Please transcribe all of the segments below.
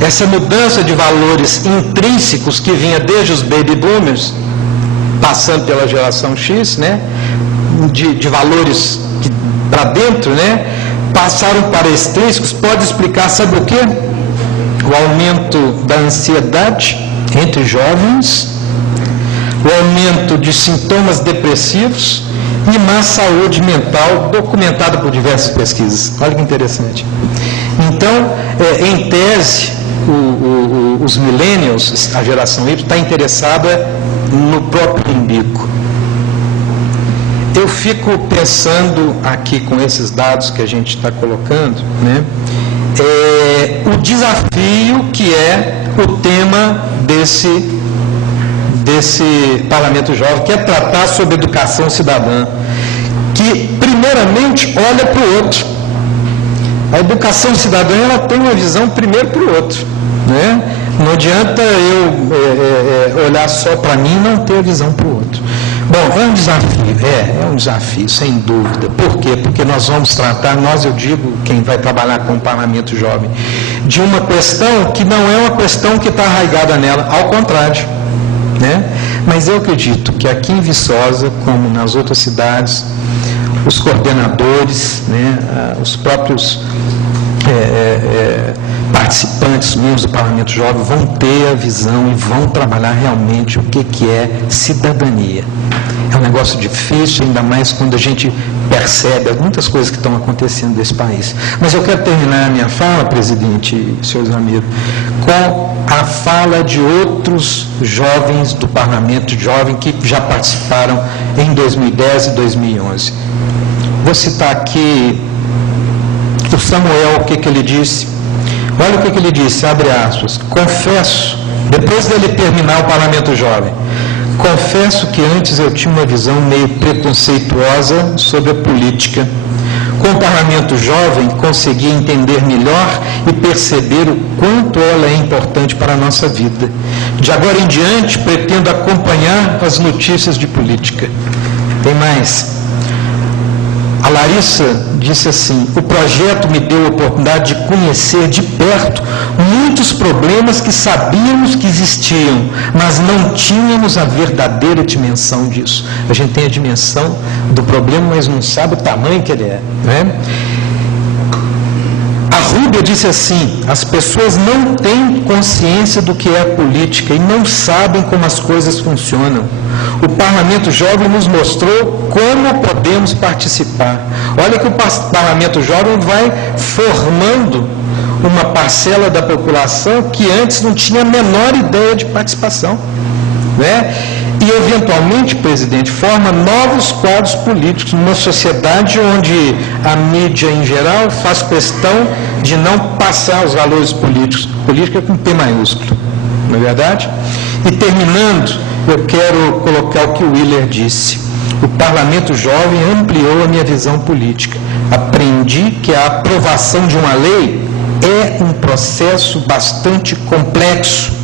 essa mudança de valores intrínsecos que vinha desde os baby boomers, passando pela geração X, né? De valores para dentro, né? Passaram para extrínsecos, pode explicar, sabe o quê? O aumento da ansiedade entre jovens, o aumento de sintomas depressivos e má saúde mental, documentada por diversas pesquisas. Olha que interessante. Então, em tese, os millennials, a geração Y, está interessada no próprio umbigo. Eu fico pensando aqui com esses dados que a gente está colocando, né, o desafio que é o tema desse Parlamento Jovem, que é tratar sobre educação cidadã, que primeiramente olha para o outro. A educação cidadã, ela tem uma visão primeiro para o outro, né? Não adianta eu olhar só para mim e não ter a visão para o outro. Bom, é um desafio, é um desafio, sem dúvida. Por quê? Porque nós vamos tratar, eu digo, quem vai trabalhar com o Parlamento Jovem, de uma questão que não é uma questão que está arraigada nela, ao contrário, né? Mas eu acredito que aqui em Viçosa, como nas outras cidades, os coordenadores, né, os próprios participantes, membros do Parlamento Jovem, vão ter a visão e vão trabalhar realmente o que é cidadania. É um negócio difícil, ainda mais quando a gente percebe muitas coisas que estão acontecendo nesse país. Mas eu quero terminar a minha fala, presidente e senhores amigos, com a fala de outros jovens do Parlamento Jovem que já participaram em 2010 e 2011. Vou citar aqui o Samuel, o que ele disse. Olha o que ele disse, abre aspas. Confesso, depois dele terminar o Parlamento Jovem, confesso que antes eu tinha uma visão meio preconceituosa sobre a política. Com o Parlamento Jovem, consegui entender melhor e perceber o quanto ela é importante para a nossa vida. De agora em diante, pretendo acompanhar as notícias de política. Tem mais. A Larissa disse assim: o projeto me deu a oportunidade de conhecer de perto muitos problemas que sabíamos que existiam, mas não tínhamos a verdadeira dimensão disso. A gente tem a dimensão do problema, mas não sabe o tamanho que ele é, né? A Rúbia disse assim: as pessoas não têm consciência do que é a política e não sabem como as coisas funcionam. O Parlamento Jovem nos mostrou como podemos participar. Olha que o Parlamento Jovem vai formando uma parcela da população que antes não tinha a menor ideia de participação, né? E, eventualmente, presidente, forma novos quadros políticos numa sociedade onde a mídia, em geral, faz questão de não passar os valores políticos. Política com P maiúsculo, não é verdade? E, terminando, eu quero colocar o que o Willer disse. O Parlamento Jovem ampliou a minha visão política. Aprendi que a aprovação de uma lei é um processo bastante complexo.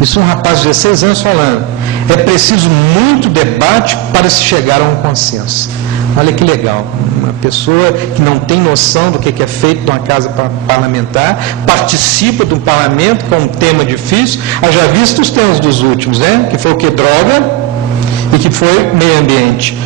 Isso um rapaz de 16 anos falando. É preciso muito debate para se chegar a um consenso. Olha que legal. Uma pessoa que não tem noção do que é feito numa casa parlamentar, participa de um parlamento com um tema difícil. Já visto os temas dos últimos, né? Que foi o que? Droga e que foi meio ambiente.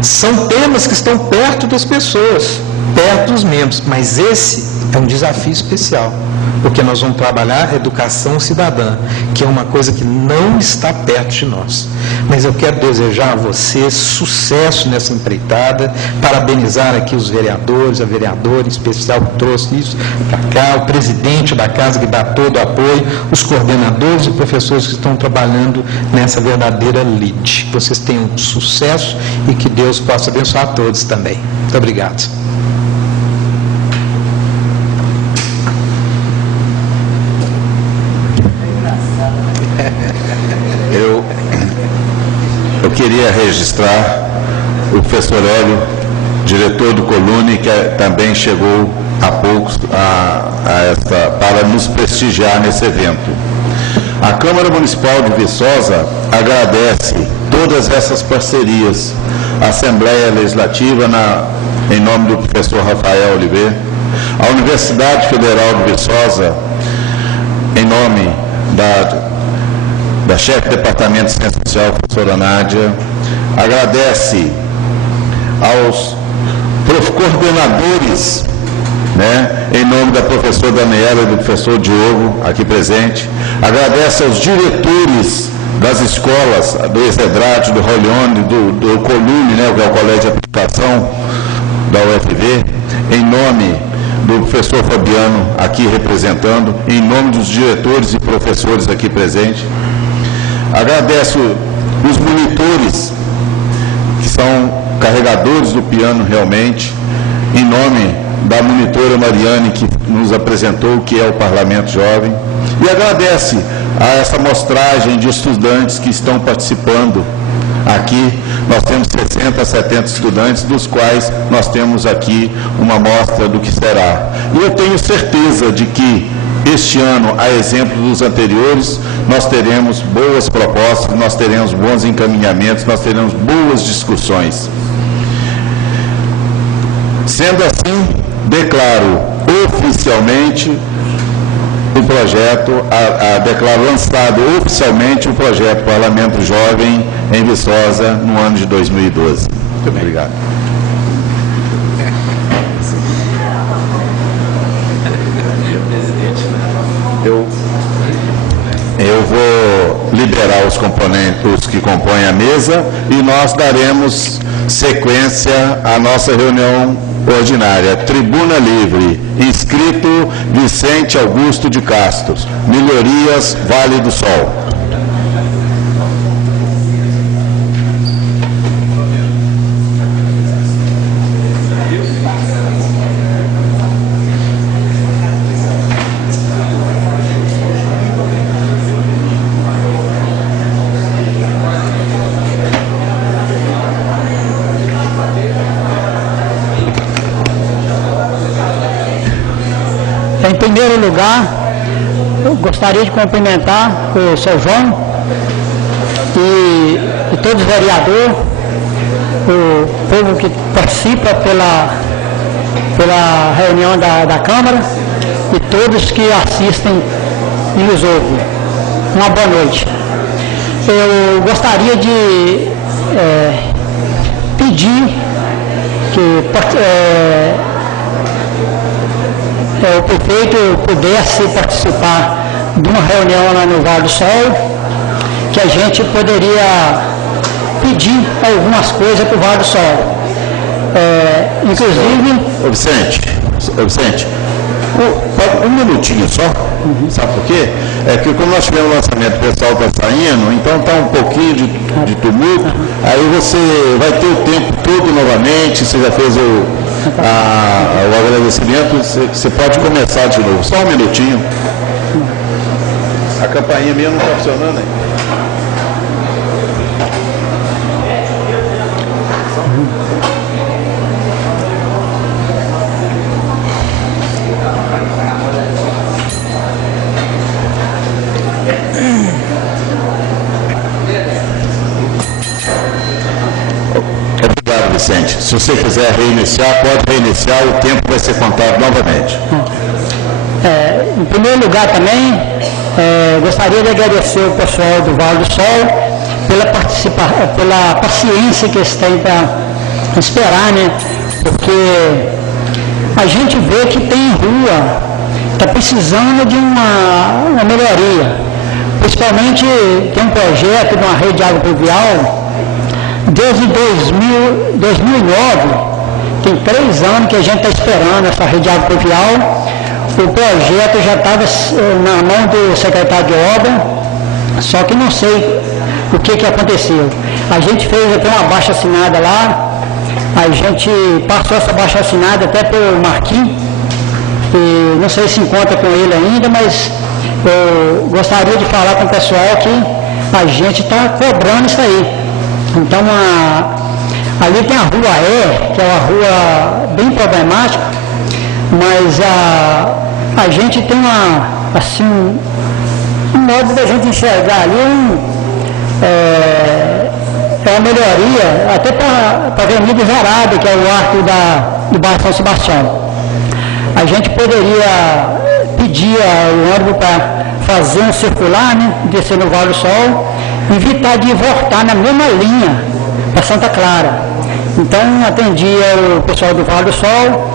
São temas que estão perto das pessoas, perto dos membros. Mas esse é um desafio especial, porque nós vamos trabalhar educação cidadã, que é uma coisa que não está perto de nós. Mas eu quero desejar a você sucesso nessa empreitada, parabenizar aqui os vereadores, a vereadora em especial que trouxe isso para cá, o presidente da casa que dá todo o apoio, os coordenadores e professores que estão trabalhando nessa verdadeira lide. Vocês tenham sucesso e que Deus possa abençoar a todos também. Muito obrigado. Eu queria registrar o professor Hélio, diretor do Colune, que também chegou há pouco para nos prestigiar nesse evento. A Câmara Municipal de Viçosa agradece todas essas parcerias, a Assembleia Legislativa, em nome do professor Rafael Oliveira, a Universidade Federal de Viçosa, nome da chefe do Departamento de Ciência Social, professora Nádia, agradece aos coordenadores, né, em nome da professora Daniela e do professor Diogo, aqui presente, agradece aos diretores das escolas, do ESEDRAT, do Rolione, do Colune, né, que é o Colégio de Aplicação da UFV, em nome do professor Fabiano, aqui representando, em nome dos diretores e professores aqui presentes. Agradeço os monitores, que são carregadores do piano realmente, em nome da monitora Mariane, que nos apresentou o que é o Parlamento Jovem, e agradece a essa mostragem de estudantes que estão participando aqui. Nós temos 60 a 70 estudantes, dos quais nós temos aqui uma amostra do que será. E eu tenho certeza de que este ano, a exemplo dos anteriores, nós teremos boas propostas, nós teremos bons encaminhamentos, nós teremos boas discussões. Sendo assim, declaro oficialmente o projeto, declaro lançado oficialmente o projeto Parlamento Jovem em Viçosa no ano de 2012. Muito obrigado. Eu vou liberar os componentes, os que compõem a mesa, e nós daremos sequência à nossa reunião ordinária. Tribuna Livre, inscrito Vicente Augusto de Castro, Melhorias, Vale do Sol. Em primeiro lugar, eu gostaria de cumprimentar o seu João e todos os vereadores, o povo que participa pela reunião da Câmara e todos que assistem e nos ouvem. Uma boa noite. Eu gostaria de pedir que o prefeito pudesse participar de uma reunião lá no Vale do Sol, que a gente poderia pedir algumas coisas para o Vale do Sol. Inclusive... Vicente, um minutinho só, sabe por quê? É que quando nós tivemos o lançamento, o pessoal está saindo, então está um pouquinho de tumulto, aí você vai ter o tempo todo novamente, você já fez o agradecimento, você pode começar de novo. Só um minutinho. A campainha minha não está funcionando aí. Vicente, se você quiser reiniciar, pode reiniciar, o tempo vai ser contado novamente. Em primeiro lugar também, gostaria de agradecer o pessoal do Vale do Sol pela paciência que eles têm para esperar, né? Porque a gente vê que tem rua, está precisando de uma melhoria. Principalmente tem um projeto de uma rede de água pluvial. Desde 2009, tem 3 anos que a gente está esperando essa rede de água pluvial. O projeto já estava na mão do secretário de obra, só que não sei o que aconteceu. A gente fez até uma baixa-assinada lá, a gente passou essa baixa-assinada até para o Marquinhos, e não sei se encontra com ele ainda, mas eu gostaria de falar com o pessoal que a gente está cobrando isso aí. Então, ali tem a Rua E, que é uma rua bem problemática, mas a gente tem um modo da gente enxergar ali uma melhoria, até para a Avenida Gerada, que é o arco do bairro São Sebastião. A gente poderia pedir dividia o ônibus para fazer um circular, né, descer no Vale do Sol, evitar de voltar na mesma linha para Santa Clara. Então atendia o pessoal do Vale do Sol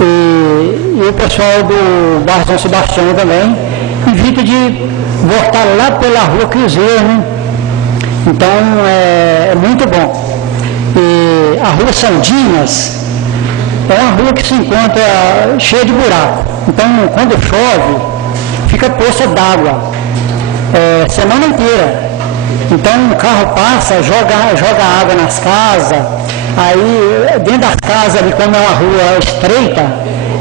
e o pessoal do bairro São Sebastião também, evita de voltar lá pela rua Cruzeiro, né? Então é muito bom. E a rua Sandinhas é uma rua que se encontra cheia de buraco. Então quando chove, fica poça d'água semana inteira. Então o carro passa, joga água nas casas, aí dentro das casas ali, como é uma rua estreita,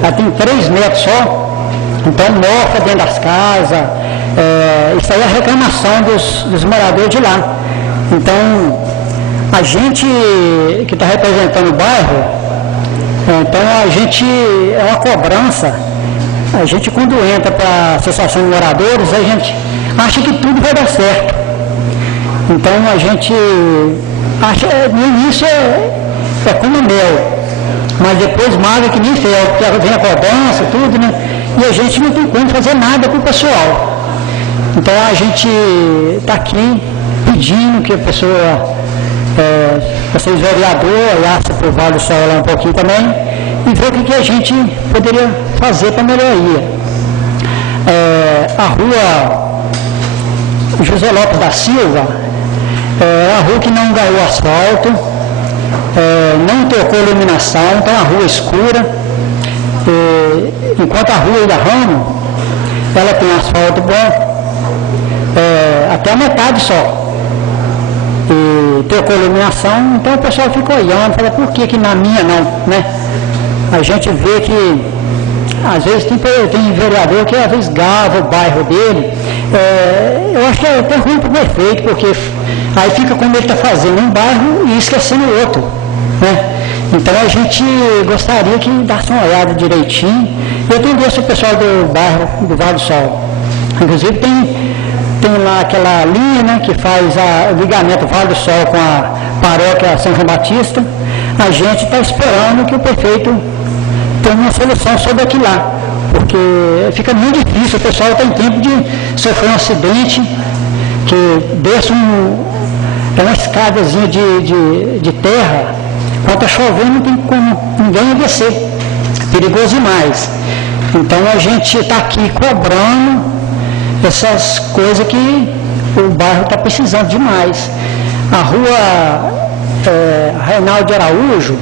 ela tem 3 metros só, então mofa dentro das casas, isso aí é a reclamação dos moradores de lá. Então a gente que está representando o bairro, então a gente é uma cobrança, a gente quando entra para a associação de moradores, a gente acha que tudo vai dar certo. Então a gente acha, no início é como mel, mas depois maga que nem fel, porque vem a cobrança, tudo, né? E a gente não tem como fazer nada para o pessoal. Então a gente está aqui pedindo que a pessoa, vocês vereador, olhasse para o Vale do Sol lá um pouquinho também, e ver o que a gente poderia fazer para melhoria. A rua José Lopes da Silva, é a rua que não ganhou asfalto, não trocou iluminação, então é uma rua escura, enquanto a rua da Ramo, ela tem asfalto bom, até a metade só, e trocou iluminação, então o pessoal fica olhando, fala, por que na minha não, né? A gente vê que às vezes tem vereador que às vezes gava o bairro dele, eu acho que é até ruim para o prefeito, porque aí fica como ele está fazendo um bairro e esquecendo o outro, né? Então a gente gostaria que desse uma olhada direitinho e atendesse o pessoal do bairro do Vale do Sol. Inclusive tem lá aquela linha, né, que faz o ligamento Vale do Sol com a paróquia São João Batista. A gente está esperando que o prefeito tenha uma solução sobre aquilo lá, porque fica muito difícil, o pessoal tem tempo de sofrer um acidente, que desce uma escadazinha de terra, quando está chovendo não tem como ninguém descer, perigoso demais. Então a gente está aqui cobrando essas coisas que o bairro está precisando demais. A rua Reinaldo de Araújo,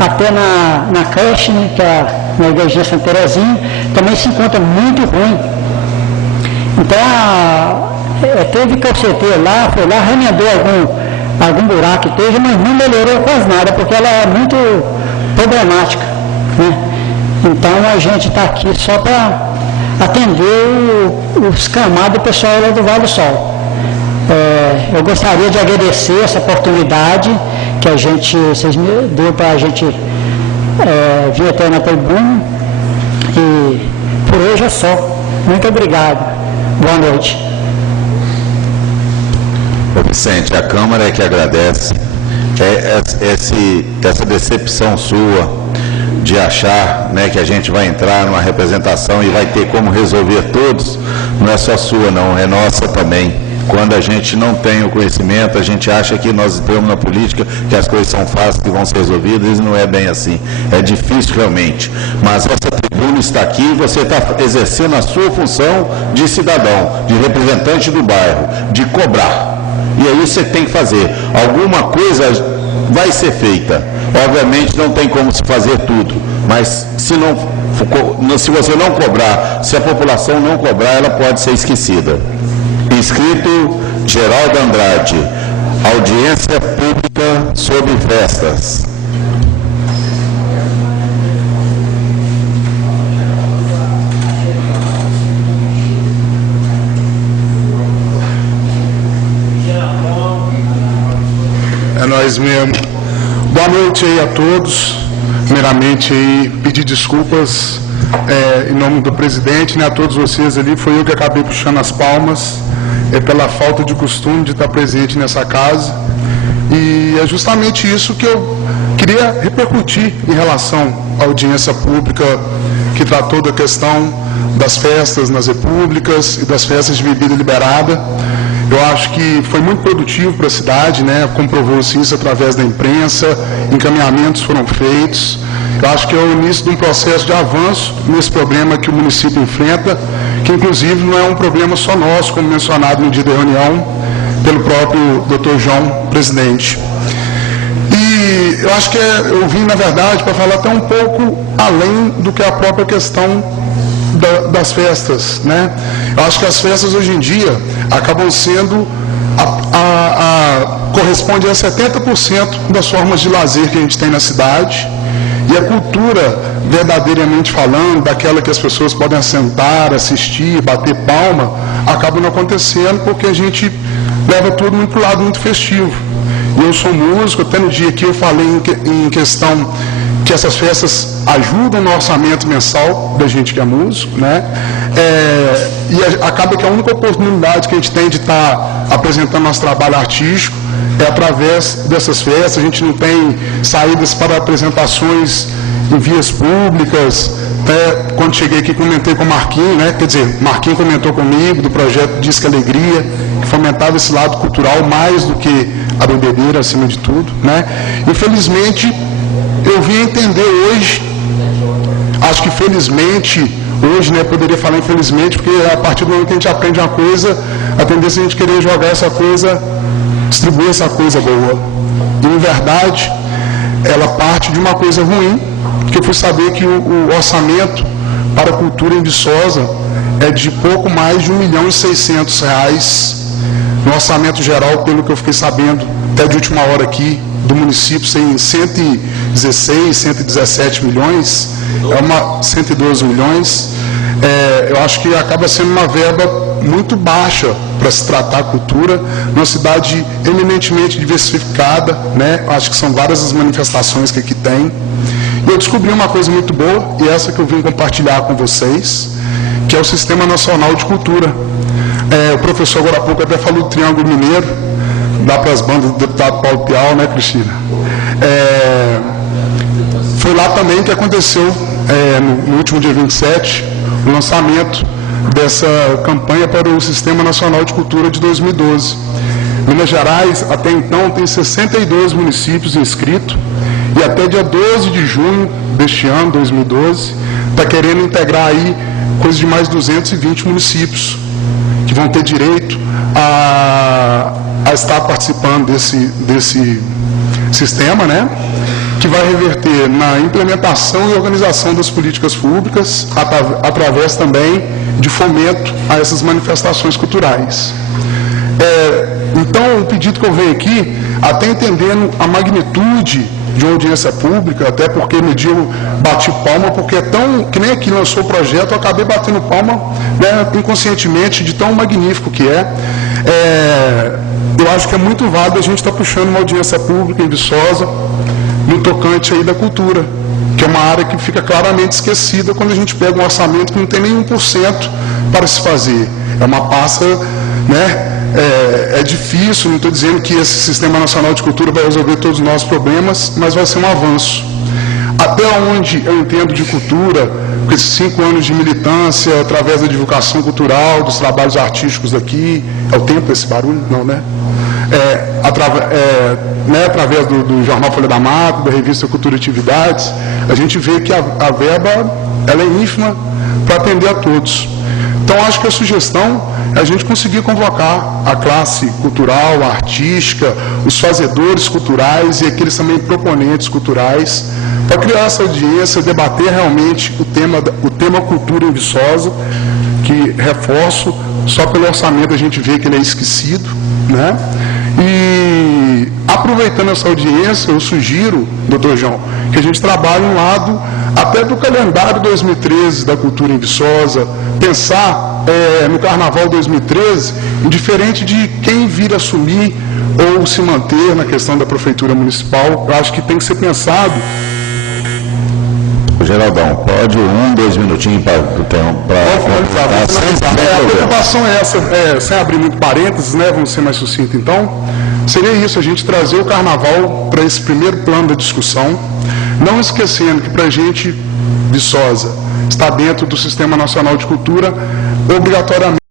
até na creche, né, que é na igrejinha Santa Terezinha, também se encontra muito ruim. Então teve calceteiro lá, foi lá, remendou algum buraco que teve, mas não melhorou quase nada, porque ela é muito problemática, né? Então a gente está aqui só para atender os camados do pessoal lá do Vale do Sol. Eu gostaria de agradecer essa oportunidade que vocês me deu para a gente vir até na tribuna, e por hoje é só. Muito obrigado. Boa noite. Vicente, a Câmara é que agradece. Essa decepção sua de achar, né, que a gente vai entrar numa representação e vai ter como resolver todos, não é só sua não, é nossa também. Quando a gente não tem o conhecimento, a gente acha que nós entramos na política, que as coisas são fáceis, que vão ser resolvidas, e não é bem assim. É difícil realmente. Mas essa tribuna está aqui, você está exercendo a sua função de cidadão, de representante do bairro, de cobrar. E aí você tem que fazer. Alguma coisa vai ser feita. Obviamente não tem como se fazer tudo, mas se você não cobrar, se a população não cobrar, ela pode ser esquecida. Inscrito Geraldo Andrade, audiência pública sobre festas. É nós mesmo. Boa noite aí a todos. Primeiramente aí pedir desculpas em nome do presidente, né, a todos vocês ali. Foi eu que acabei puxando as palmas. Pela falta de costume de estar presente nessa casa, e é justamente isso que eu queria repercutir em relação à audiência pública que tratou da questão das festas nas repúblicas e das festas de bebida liberada. Eu acho que foi muito produtivo para a cidade, né? Comprovou-se isso através da imprensa, encaminhamentos foram feitos. Eu acho que é o início de um processo de avanço nesse problema que o município enfrenta, que inclusive não é um problema só nosso, como mencionado no dia da reunião pelo próprio Dr. João, presidente. E eu acho que eu vim, na verdade, para falar até um pouco além do que a própria questão das festas, né? Eu acho que as festas hoje em dia acabam sendo corresponde a 70% das formas de lazer que a gente tem na cidade, e a cultura, verdadeiramente falando, daquela que as pessoas podem sentar, assistir, bater palma, acaba não acontecendo porque a gente leva tudo muito para o lado muito festivo. E eu sou músico, até no dia que eu falei em questão que essas festas ajudam no orçamento mensal da gente que é músico, né? E acaba que a única oportunidade que a gente tem de estar apresentando nosso trabalho artístico é através dessas festas. A gente não tem saídas para apresentações em vias públicas. Até quando cheguei aqui comentei com o Marquinhos, né? Quer dizer, Marquinhos comentou comigo do projeto Disque Alegria, que fomentava esse lado cultural mais do que a bebedeira, acima de tudo, né? Infelizmente, eu vim entender hoje, acho que felizmente, hoje, né, poderia falar infelizmente, porque a partir do momento que a gente aprende uma coisa, a tendência é a gente querer jogar essa coisa, distribuir essa coisa boa. E, em verdade, ela parte de uma coisa ruim, porque eu fui saber que o orçamento para a cultura em Viçosa é de pouco mais de R$1.600.000, no orçamento geral, pelo que eu fiquei sabendo, até de última hora aqui, do município, em 116, 117 milhões, 112 milhões, eu acho que acaba sendo uma verba muito baixa para se tratar a cultura, numa cidade eminentemente diversificada, né? Acho que são várias as manifestações que aqui tem. E eu descobri uma coisa muito boa, e essa que eu vim compartilhar com vocês, que é o Sistema Nacional de Cultura. O professor agora há pouco até falou do Triângulo Mineiro, dá para as bandas do deputado Paulo Pial, né, Cristina? Foi lá também que aconteceu, no último dia 27, o lançamento dessa campanha para o Sistema Nacional de Cultura de 2012. Minas Gerais, até então, tem 62 municípios inscritos, e até dia 12 de junho deste ano, 2012, está querendo integrar aí coisa de mais 220 municípios, que vão ter direito a estar participando desse sistema, né? Que vai reverter na implementação e organização das políticas públicas, através também de fomento a essas manifestações culturais. Então, o pedido que eu venho aqui, até entendendo a magnitude de uma audiência pública, até porque no dia eu bati palma, porque é tão, que nem aqui lançou o projeto, eu acabei batendo palma, né, inconscientemente, de tão magnífico que é. Eu acho que é muito válido a gente estar puxando uma audiência pública em Viçosa, no tocante aí da cultura, que é uma área que fica claramente esquecida quando a gente pega um orçamento que não tem nem 1% para se fazer. É uma pasta, né? É difícil, não estou dizendo que esse Sistema Nacional de Cultura vai resolver todos os nossos problemas, mas vai ser um avanço. Até onde eu entendo de cultura, com esses 5 anos de militância, através da divulgação cultural, dos trabalhos artísticos daqui, é o tempo esse barulho? Não, né? Através do Jornal Folha da Mata, da revista Cultura e Atividades, a gente vê que a verba ela é ínfima para atender a todos. Então, acho que a sugestão é a gente conseguir convocar a classe cultural, a artística, os fazedores culturais e aqueles também proponentes culturais, para criar essa audiência, debater realmente o tema cultura em Viçosa, que, reforço, só pelo orçamento a gente vê que ele é esquecido, né? E, aproveitando essa audiência, eu sugiro, doutor João, que a gente trabalhe um lado até do calendário 2013 da cultura em Viçosa, pensar no Carnaval 2013, diferente de quem vir assumir ou se manter na questão da Prefeitura Municipal. Eu acho que tem que ser pensado. Geraldão, pode 2 minutinhos para a preocupação é essa, sem abrir muito parênteses, né, vamos ser mais sucintos então, seria isso, a gente trazer o Carnaval para esse primeiro plano da discussão, não esquecendo que para a gente, Viçosa, está dentro do Sistema Nacional de Cultura, obrigatoriamente